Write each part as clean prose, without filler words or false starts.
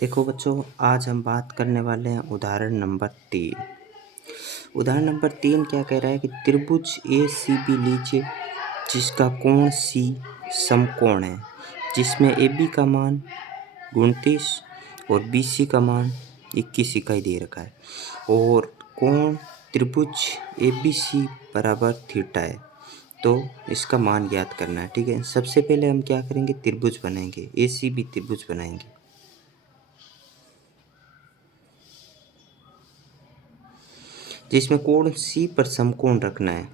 देखो बच्चों, आज हम बात करने वाले हैं उदाहरण नंबर 3। उदाहरण नंबर 3 क्या कह रहा है कि त्रिभुज ए सी बी लीजिए जिसका कोण सी समकोण है, जिसमें ए बी का मान 29 और बी सी का मान 21 इकाई दे रखा है और कोण त्रिभुज ए बी सी बराबर थीटा है। तो इसका मान ज्ञात करना है। ठीक है, सबसे पहले हम क्या करेंगे, त्रिभुज बनाएंगे, ए सी बी त्रिभुज बनाएंगे। जिसमें कोण सी पर समकोण रखना है।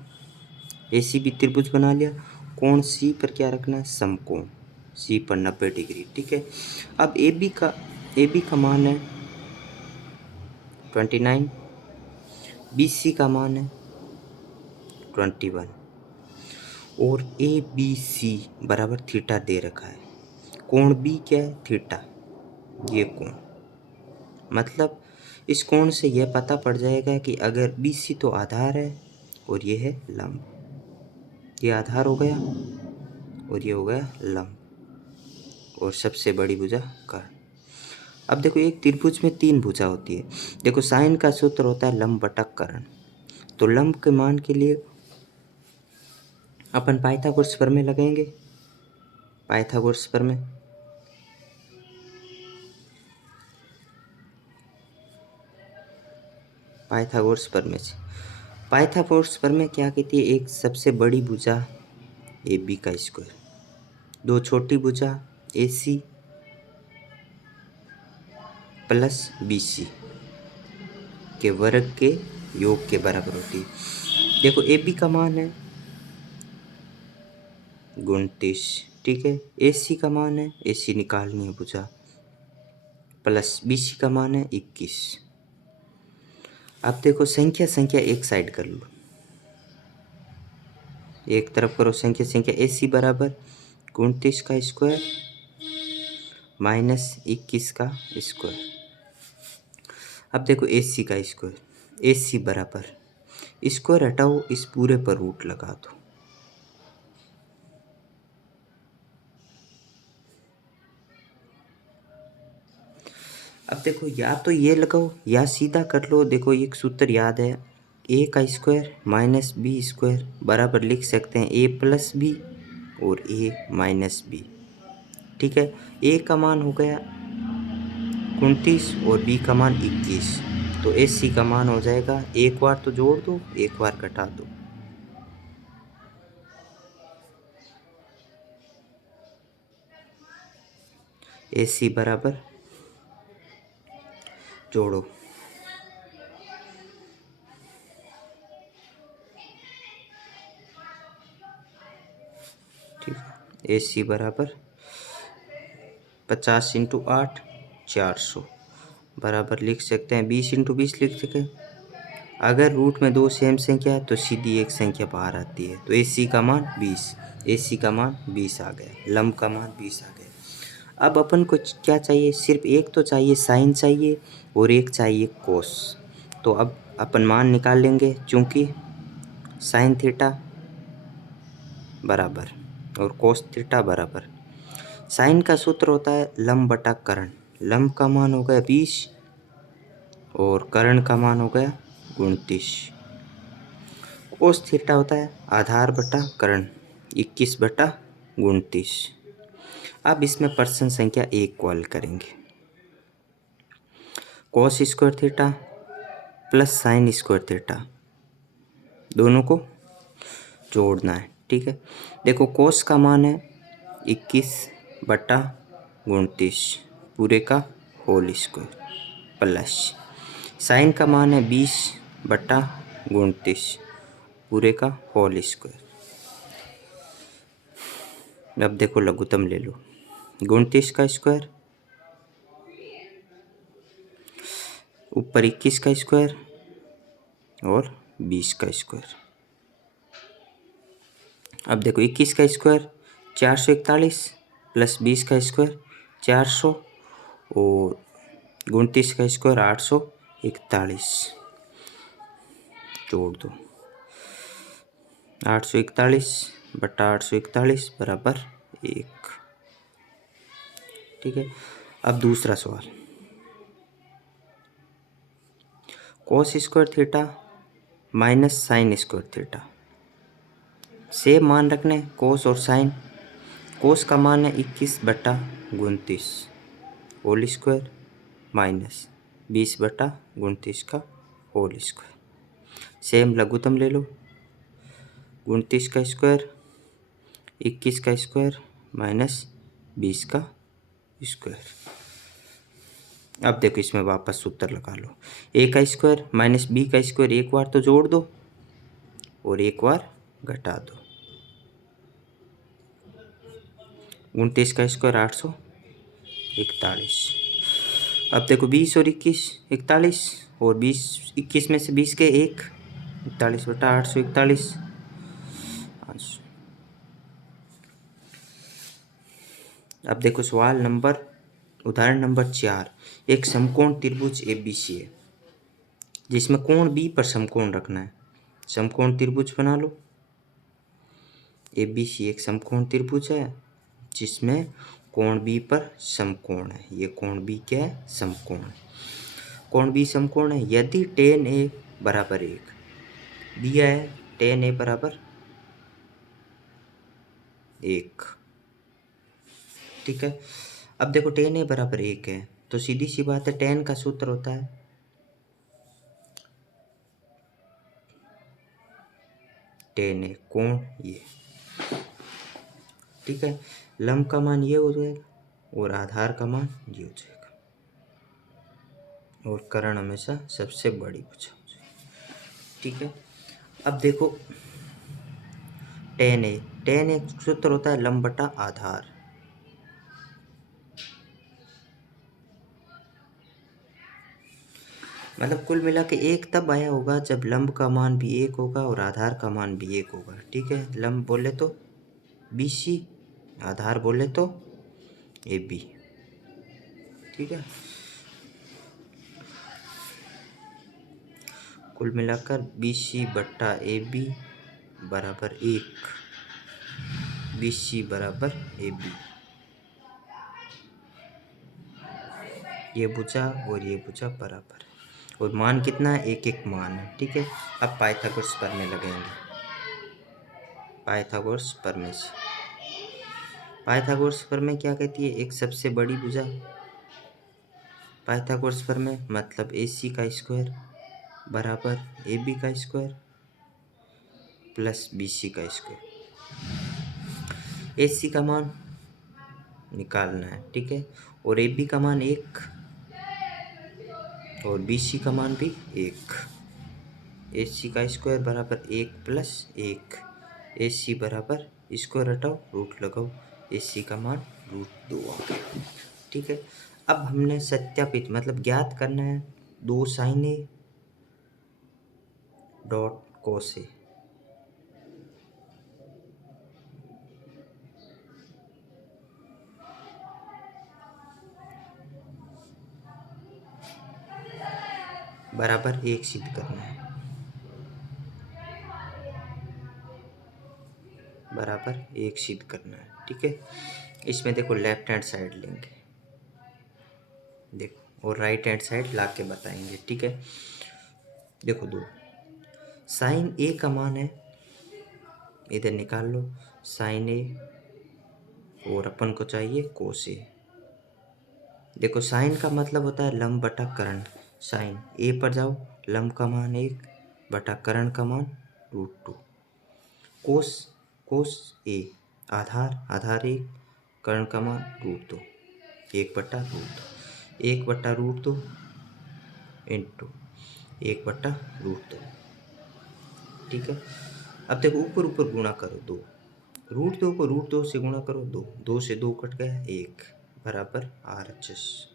ए सी बी त्रिभुज बना लिया, कोण सी पर क्या रखना है, समकोण सी पर 90 डिग्री। ठीक है, अब ए बी का मान है 29, बी सी का मान है 21 और ए बी सी बराबर थीटा दे रखा है। कोण बी क्या है, थीटा, ये कोण। मतलब इस कोण से यह पता पड़ जाएगा कि अगर बी सी तो आधार है और ये है लंब, ये आधार हो गया और ये हो गया लंब और सबसे बड़ी भुजा कर्ण। अब देखो, एक त्रिभुज में 3 भुजा होती है। देखो, साइन का सूत्र होता है लंब बटा कर्ण। तो लंब के मान के लिए अपन पाइथागोरस प्रमेय लगाएंगे। पाइथागोरस प्रमेय, पाइथागोरस प्रमेय से पाइथागोरस प्रमेय क्या कहती है, एक सबसे बड़ी भुजा ए बी का स्क्वायर, दो छोटी भुजा ए सी प्लस बी सी के वर्ग के योग के बराबर होती है। देखो, ए बी का मान है 29। ठीक है, ए सी का मान है, ए सी निकालनी है भुजा, प्लस बी सी का मान है 21। अब देखो, संख्या एक साइड कर लो, एक तरफ करो संख्या ए सी बराबर 29 का स्क्वायर माइनस 21 का स्क्वायर। अब देखो, ए सी का स्क्वायर, ए सी बराबर स्क्वायर हटाओ, इस पूरे पर रूट लगा दो। अब देखो, या तो ये लगाओ या सीधा कर लो। देखो, एक सूत्र याद है, ए का स्क्वायर माइनस बी स्क्वायर बराबर लिख सकते हैं ए प्लस बी और ए माइनस बी। ठीक है, ए का मान हो गया 29 और बी का मान 21। तो ए सी का मान हो जाएगा, एक बार तो जोड़ दो, एक बार घटा दो। ए सी बराबर जोड़ो, ठीक है, ए सी बराबर 50 इंटू 8 400 बराबर लिख सकते हैं 20 इंटू 20 लिख सकें। अगर रूट में दो सेम संख्या है तो सीधी एक संख्या बाहर आती है। तो ए सी का मान 20, ए सी का मान 20 आ गया, लंब का मान 20 आ गया। अब अपन को क्या चाहिए, सिर्फ एक तो चाहिए साइन चाहिए और एक चाहिए कोस। तो अब अपन मान निकाल लेंगे, चूँकि साइन थीटा बराबर और कोस थीटा बराबर, साइन का सूत्र होता है लंब बटा कर्ण। लंब का मान हो गया 20 और कर्ण का मान हो गया 29। कोस थीटा होता है आधार बटा कर्ण, 21 बटा 29। अब इसमें पर्सन संख्या 1 को हल करेंगे। Cos square theta plus sine square theta, दोनों को जोड़ना है। ठीक है, देखो, कोस का मान है 21 बटा 29 पूरे का होल स्क्वायर, प्लस साइन का मान है 20 बटा 29 पूरे का होल स्क्वायर। अब देखो, लघुत्तम ले लो, 29 का स्क्वायर ऊपर 21 का स्क्वायर और 20 का स्क्वायर। अब देखो, 21 का स्क्वायर 441 प्लस 20 का स्क्वायर 400 और 29 का स्क्वायर 841, जोड़ दो, 841 बटा 841 बराबर 1। ठीक है, अब दूसरा सवाल, cos square theta minus sine square theta, same मान रखने कोस और साइन। कोस का मान है 21/29 होल स्क्वायर माइनस 20/29 का होल स्क्वायर। सेम लघुत्तम ले लो, 29 का स्क्वायर 21 का स्क्वायर माइनस 20 का स्क्वायर। अब देखो इसमें वापस सूत्र लगा लो, a का स्क्वायर माइनस b का स्क्वायर एक बार तो जोड़ दो और एक बार घटा दो। 29 का स्क्वायर 841। अब देखो 20 और 21 41 और 20 21 में से 20 के 1 41/841। अब देखो सवाल नंबर उदाहरण नंबर 4। एक समकोण त्रिभुज ABC है जिसमें कोण B पर समकोण रखना है। समकोण त्रिभुज बना लो। ABC एक समकोण त्रिभुज है जिसमें कोण B पर समकोण है। ये कोण B क्या है? समकोण है। कोण B समकोण है यदि tan A बराबर 1 दिया है, tan A बराबर 1। ठीक है। अब देखो tan A बराबर 1 है तो सीधी सी बात है tan का सूत्र होता है tan A कोण ये। ठीक है। लंब का मान ये हो जाएगा और आधार का मान ये हो जाएगा और कर्ण हमेशा सबसे बड़ी भुजा हो जाएगी। ठीक है। अब देखो tan A सूत्र होता है लंब बटा आधार। मतलब कुल मिला के 1 तब आया होगा जब लंब का मान भी 1 होगा और आधार का मान भी 1 होगा। ठीक है। लंब बोले तो BC, आधार बोले तो AB। ठीक है। कुल मिलाकर BC/AB बराबर 1। BC बराबर AB, ये भुजा और ये भुजा बराबर है और मान कितना है? एक एक मान है। ठीक है। अब पाइथागोरस प्रमेय लगेंगे। पाइथागोरस प्रमेय से पाइथागोरस प्रमेय क्या कहती है? एक सबसे बड़ी भुजा। पाइथागोरस प्रमेय मतलब AC का स्क्वायर बराबर AB का स्क्वायर प्लस BC का स्क्वायर। AC का मान निकालना है। ठीक है। और AB का मान 1 और BC का मान भी 1। AC का स्क्वायर बराबर 1 प्लस 1। AC बराबर स्क्वायर हटाओ रूट लगाओ, AC का मान √2 आ गया। ठीक है। अब हमने सत्यापित मतलब ज्ञात करना है 2 sin A dot cos A। बराबर 1 सिद्ध करना है। बराबर 1 सिद्ध करना है। ठीक है। इसमें देखो लेफ्ट हैंड साइड लेंगे देखो और राइट हैंड साइड ला के बताएंगे। ठीक है। देखो 2 साइन A का मान है, इधर निकाल लो साइन A और अपन को चाहिए कोस A। देखो साइन का मतलब होता है लंब बटा कर्ण। साइन A पर जाओ, लंब का मान 1 बटा कर्ण का मान √2। कोस A आधार 1 कर्ण का मान √2 1/√2 इंटू 1/√2। ठीक है। अब देखो ऊपर ऊपर गुणा करो 2, √2 को √2 से गुणा करो 2 से 2 कट गया 1 बराबर RHS।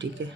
ठीक है।